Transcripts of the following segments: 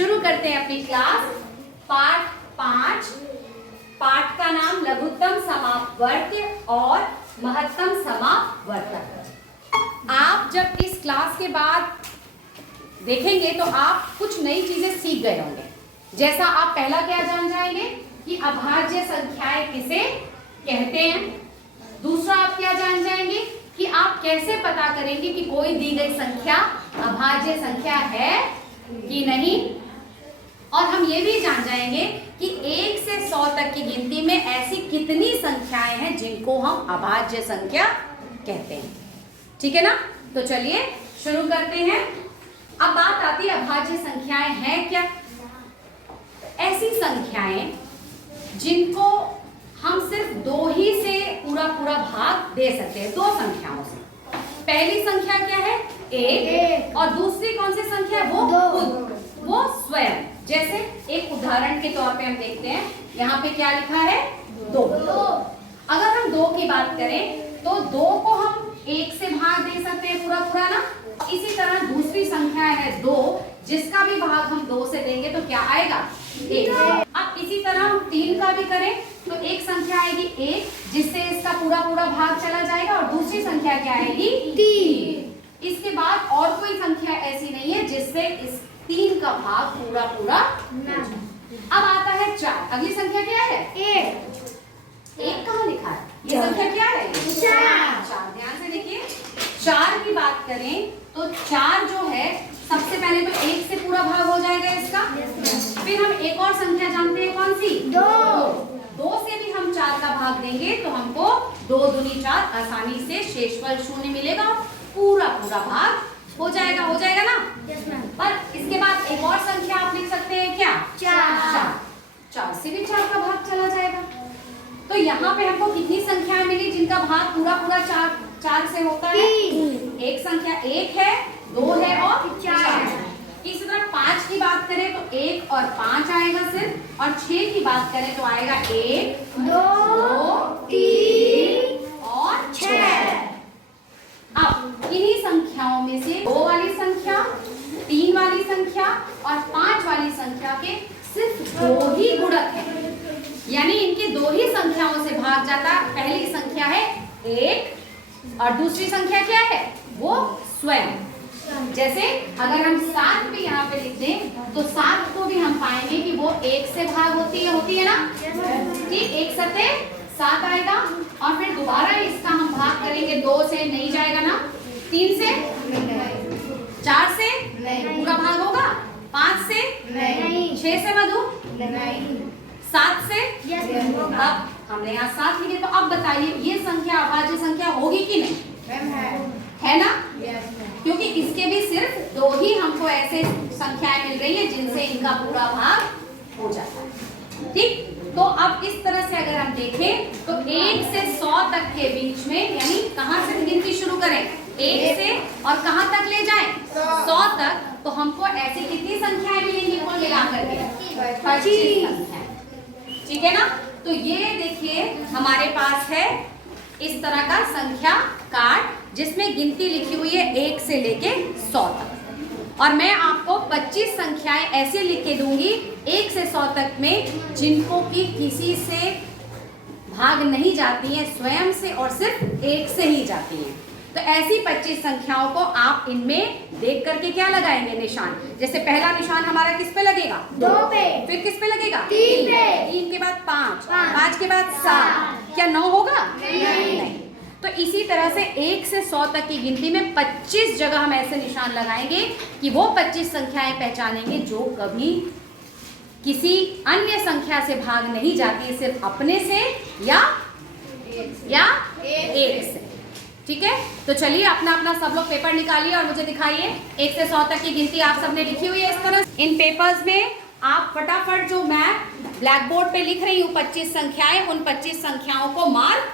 शुरू करते हैं अपनी क्लास। पाठ 5, पाठ का नाम लघुत्तम समापवर्त्य और महत्तम समापवर्तक। आप जब इस क्लास के बाद देखेंगे तो आप कुछ नई चीजें सीख गए होंगे। जैसा आप पहला क्या जान जाएंगे कि अभाज्य संख्याएं किसे कहते हैं। दूसरा आप क्या जान जाएंगे कि आप कैसे पता करेंगे कि कोई दी गई संख्या अभाज्य संख्या है कि नहीं। और हम ये भी जान जाएंगे कि 1 से 100 तक की गिनती में ऐसी कितनी संख्याएं हैं जिनको हम अभाज्य संख्या कहते हैं। ठीक है ना। तो चलिए शुरू करते हैं। अब बात आती है अभाज्य संख्याएं हैं क्या। ऐसी संख्याएं जिनको हम सिर्फ 2 ही से पूरा भाग दे सकते हैं, 2 संख्याओं से। पहली संख्या क्या है 1 और दूसरी कौन सी संख्या है वो खुद, वो स्वयं। जैसे एक उदाहरण के तौर पे हम देखते हैं, यहाँ पे क्या लिखा है 2। अगर हम 2 की बात करें तो 2 को हम 1 से भाग दे सकते हैं पूरा ना। इसी तरह दूसरी संख्या है 2, जिसका भी भाग हम 2 से देंगे तो क्या आएगा 1। अब इसी तरह हम 3 का भी करें तो एक संख्या आएगी 1, जिससे इसका पूरा भाग चला जाएगा और दूसरी संख्या क्या आएगी 3। इसके बाद और कोई संख्या ऐसी नहीं है जिससे इस 3 का भाग पूरा अब आता है 4। अगली संख्या क्या है 1 कहाँ लिखा है, ये संख्या क्या है 4। ध्यान से देखिए, 4 की बात करें तो 4 जो है सबसे पहले तो 1 से पूरा भाग हो जाएगा इसका। फिर हम एक और संख्या जानते हैं कौन सी 2 से भी हम 4 का भाग देंगे तो हमको 2 दूनी 4 आसानी से शेषफल 0 मिलेगा, पूरा भाग हो जाएगा ना। पर इसके बाद एक और संख्या आप लिख सकते हैं क्या 4 से भी 4 का भाग चला जाएगा। तो यहाँ पे हमको कितनी संख्याएं मिली जिनका भाग पूरा 4 से होता है। एक संख्या 1 है, 2 है और 4 है। इसी तरह 5 की बात करें तो 1 और 5 आएगा सिर्फ, और 6 की बात करें तो आएगा 1 2 3 और 6। अब इन्हीं संख्याओं में से 2 वाली संख्या, 3 वाली संख्या और 5 वाली संख्या के सिर्फ 2 ही गुणक है, यानी इनके 2 ही संख्याओं से भाग जाता। पहली संख्या है 1 और दूसरी संख्या क्या है वो स्वयं। जैसे अगर हम 7 भी यहाँ पे लिख दें तो 7 को भी हम पाएंगे कि वो 1 से भाग होती है ना। ठीक, 1 सते 7 आएगा और फिर दोबारा इसका हम भाग करेंगे 2 से नहीं जाएगा ना, 3 से 4 से पूरा भाग होगा, 5 से नहीं, 6 से मधु नहीं, 7 से अब हमने यहाँ 7 लिखे। तो अब बताइए ये संख्या अभाज्य संख्या होगी कि नहीं है ना। क्योंकि इसके भी सिर्फ 2 ही हमको ऐसे संख्याएं मिल रही है जिनसे इनका पूरा भाग हो जाता है। ठीक, तो अब इस तरह से अगर हम देखें तो 1 से 100 तक के बीच में, यानी कहाँ से गिनती शुरू करें 1 से और कहाँ तक ले जाएं 100 तक, तो हमको ऐसी कितनी संख्याएं मिलेंगी कुल मिला करके 25 संख्याएं। ठीक है ना। तो ये देखिए हमारे पास है इस तरह का संख्या कार्ड जिसमें गिनती लिखी हुई है 1 से लेके 100 तक, और मैं आपको 25 संख्याएं ऐसे लिख के दूंगी 1 से 100 तक में जिनको कि किसी से भाग नहीं जाती हैं, स्वयं से और सिर्फ 1 से ही जाती हैं। तो ऐसी 25 संख्याओं को आप इनमें देख करके क्या लगाएंगे निशान। जैसे पहला निशान हमारा किस पे लगेगा 2 पे, फिर किस पे लगेगा 3 पे, 3 के बाद 5 के बाद 7, क्या 9 होगा नहीं। तो इसी तरह से 1 से 100 तक की गिनती में 25 जगह हम ऐसे निशान लगाएंगे कि वो 25 संख्याएं पहचानेंगे जो कभी किसी अन्य संख्या से भाग नहीं जाती, सिर्फ अपने से या 1 से। ठीक है, तो चलिए अपना अपना सब लोग पेपर निकालिए और मुझे दिखाइए 1 से 100 तक की गिनती आप सबने लिखी हुई है इस तरह। इन पेपर्स में आप फटाफट जो मैं ब्लैक बोर्ड पे लिख रही हूँ 25 संख्याएं, उन 25 संख्याओं को मार्क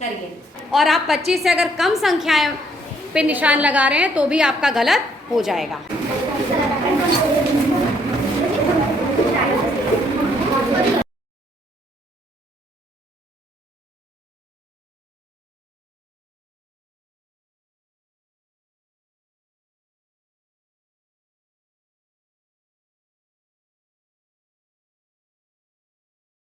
करिए। और आप 25 से अगर कम संख्याएं पे निशान लगा रहे हैं तो भी आपका गलत हो जाएगा।